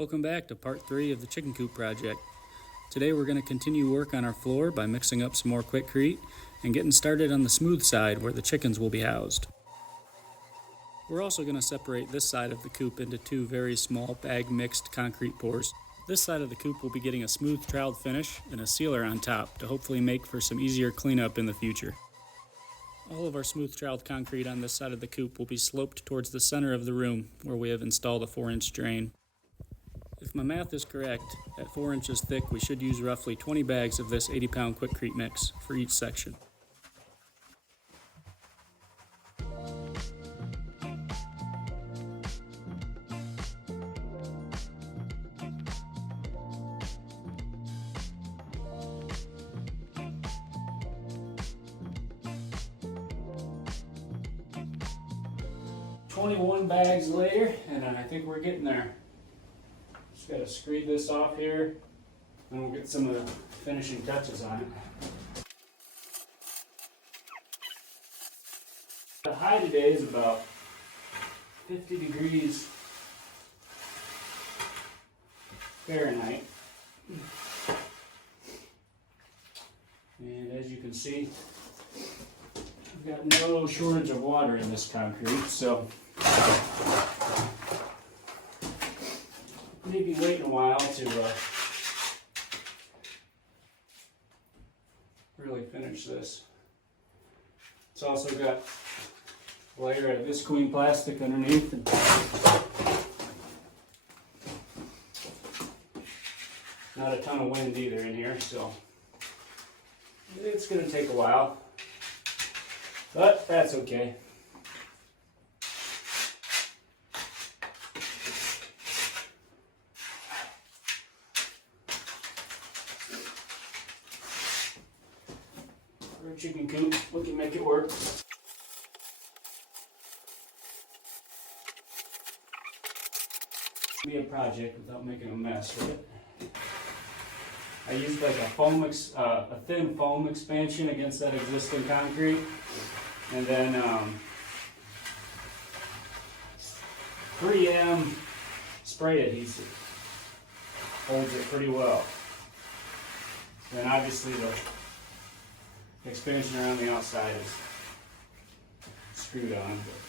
Welcome back to part 3 of the chicken coop project. Today we're going to continue work on our floor by mixing up some more Quikcrete and getting started on the smooth side where the chickens will be housed. We're also going to separate this side of the coop into 2 very small bag mixed concrete pours. This side of the coop will be getting a smooth troweled finish and a sealer on top to hopefully make for some easier cleanup in the future. All of our smooth troweled concrete on this side of the coop will be sloped towards the center of the room where we have installed a 4-inch drain. If my math is correct, at 4 inches thick we should use roughly 20 bags of this 80-pound Quikcrete mix for each section. "21 bags later, and I think we're getting there. Just got to screed this off here, and we'll get some of the finishing touches on it. The high today is about 50 degrees Fahrenheit. And as you can see, I've got no shortage of water in this concrete, so maybe waiting a while to really finish this. It's also got a layer of visqueen plastic underneath. Not a ton of wind either in here, so it's going to take a while, but that's okay. For a chicken coop, we can make it work. Be a project without making a mess with it. I used like a thin foam expansion against that existing concrete, and then 3M spray adhesive holds it pretty well. Then obviously the expansion around the outside is screwed on, but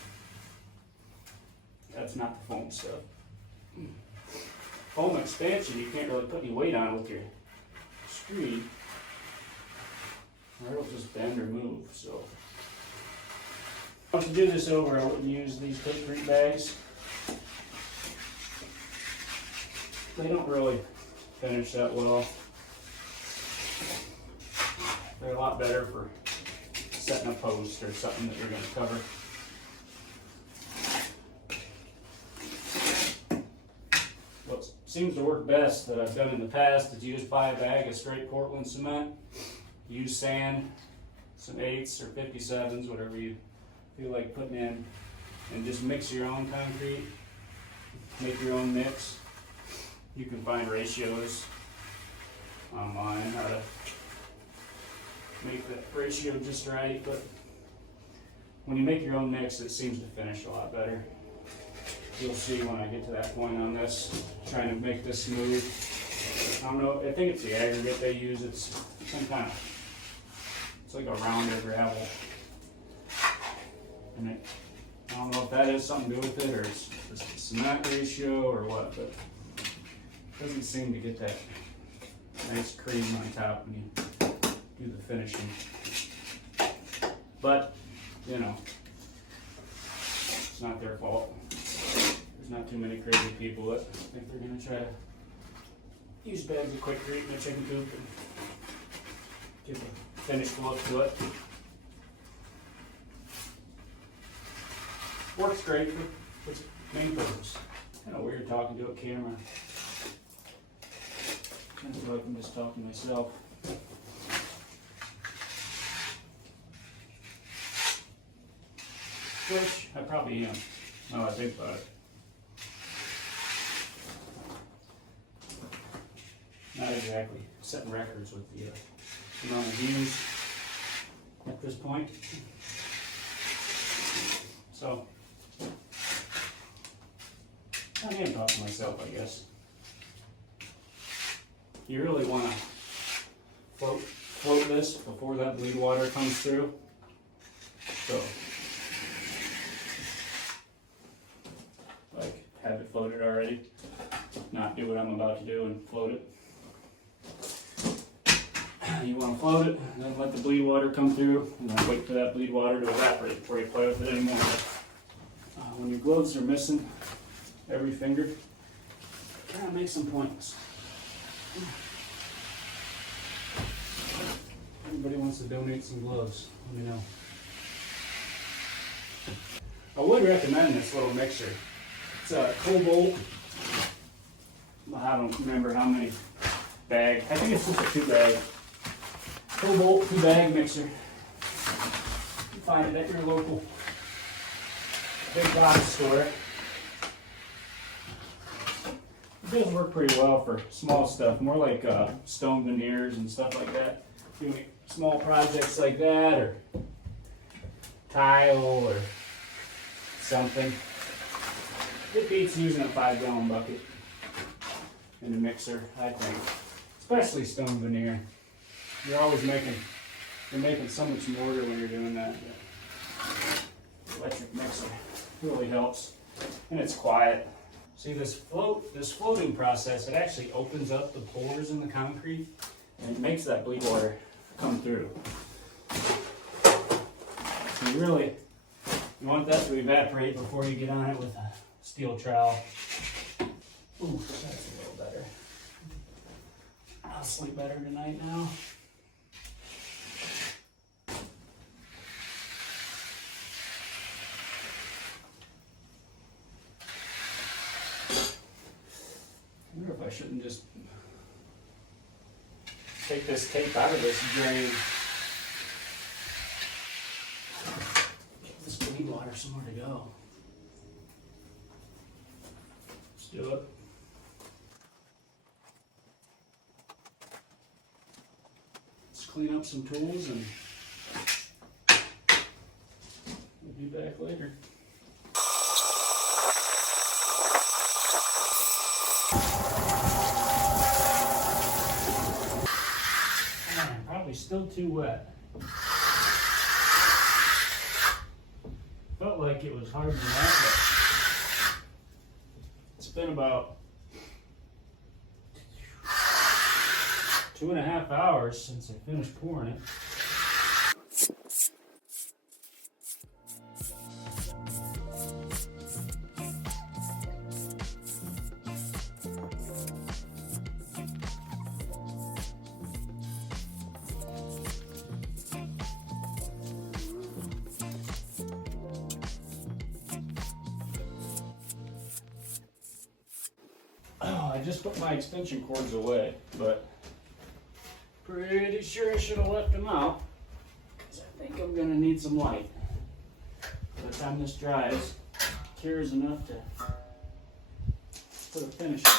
that's not the foam stuff. Foam expansion, you can't really put any weight on with your screed, or it'll just bend or move. So to do this over, I wouldn't use these Quikcrete bags. They don't really finish that well. They're a lot better for setting a post or something that you're going to cover. What seems to work best that I've done in the past is use buy a bag of straight Portland cement, use sand, some 8s or 57s, whatever you feel like putting in, and just mix your own concrete, make your own mix. You can find ratios online how to make that ratio just right, but when you make your own mix, it seems to finish a lot better. You'll see when I get to that point on this, trying to make this smooth. I don't know, I think it's the aggregate they use. It's some kind of, it's like a rounder gravel. And I don't know if that has something to do with it, or it's just a cement ratio or what, but it doesn't seem to get that nice cream on top when you do the finishing. But, you know, it's not their fault. There's not too many crazy people that think they're going to try to use bags of Quikcrete in a chicken coop and give a finished look to it. Works great for its main purpose. Kind of weird talking to a camera. Kind of like I'm just talking to myself. Which I probably am, now I think about it. Not exactly setting records with the amount of views at this point. So I am talking to myself, I guess. You really want to float this before that bleed water comes through. So, like, have it floated already. Not do what I'm about to do and float it. You want to float it, and then let the bleed water come through, and then wait for that bleed water to evaporate before you play with it anymore. When your gloves are missing every finger, it kind of makes them pointless. Anybody wants to donate some gloves, let me know. I would recommend this little mixture. It's a cobalt, I don't remember how many bag, I think it's just a 2-bag. Cobalt 2-bag mixer. You can find it at your local big box store. It does work pretty well for small stuff, more like stone veneers and stuff like that. Doing small projects like that, or tile or something. It beats using a 5-gallon bucket in a mixer, I think. Especially stone veneer. You're always making so much mortar when you're doing that. Electric mixer really helps, and it's quiet. See, this floating process, it actually opens up the pores in the concrete, and it makes that bleed water come through. So you want that to evaporate before you get on it with a steel trowel. Ooh, that's a little better. I'll sleep better tonight now. I wonder if I shouldn't just take this tape out of this drain. Give this bleed water somewhere to go. Let's do it. Let's clean up some tools and we'll be back later. Still too wet. Felt like it was harder than that, but it's been about 2.5 hours since I finished pouring it. Oh, I just put my extension cords away, but pretty sure I should have left them out, because I think I'm going to need some light. By the time this dries, it cures enough to put a finish on it.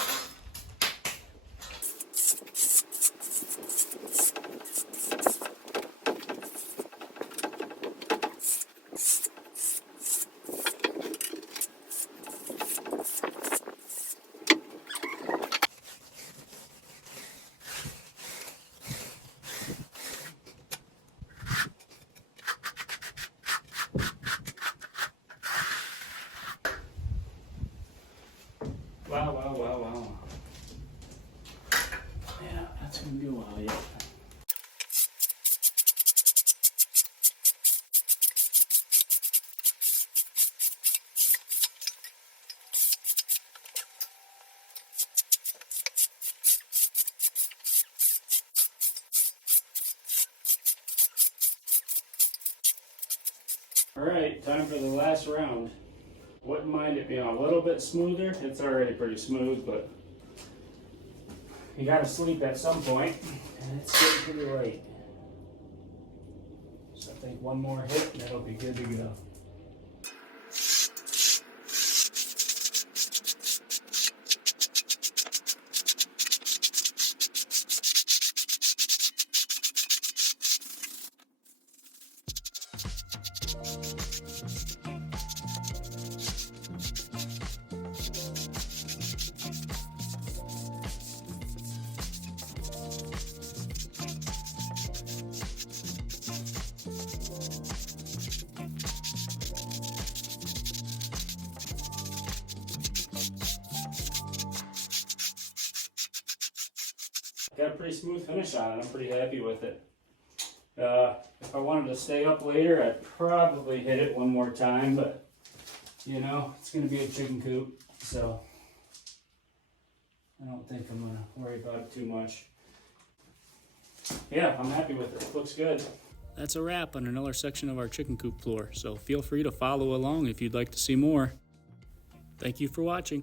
Wow. Yeah, that's going to be a while yet. Alright, time for the last round. Wouldn't mind it being a little bit smoother. It's already pretty smooth, but you gotta sleep at some point, and it's getting pretty late. So I think one more hit and that'll be good to go. got a pretty smooth finish on it. I'm pretty happy with it. If I wanted to stay up later, I'd probably hit it one more time, but you know, it's going to be a chicken coop, so I don't think I'm going to worry about it too much. Yeah, I'm happy with it. It looks good. That's a wrap on another section of our chicken coop floor, so feel free to follow along if you'd like to see more. Thank you for watching.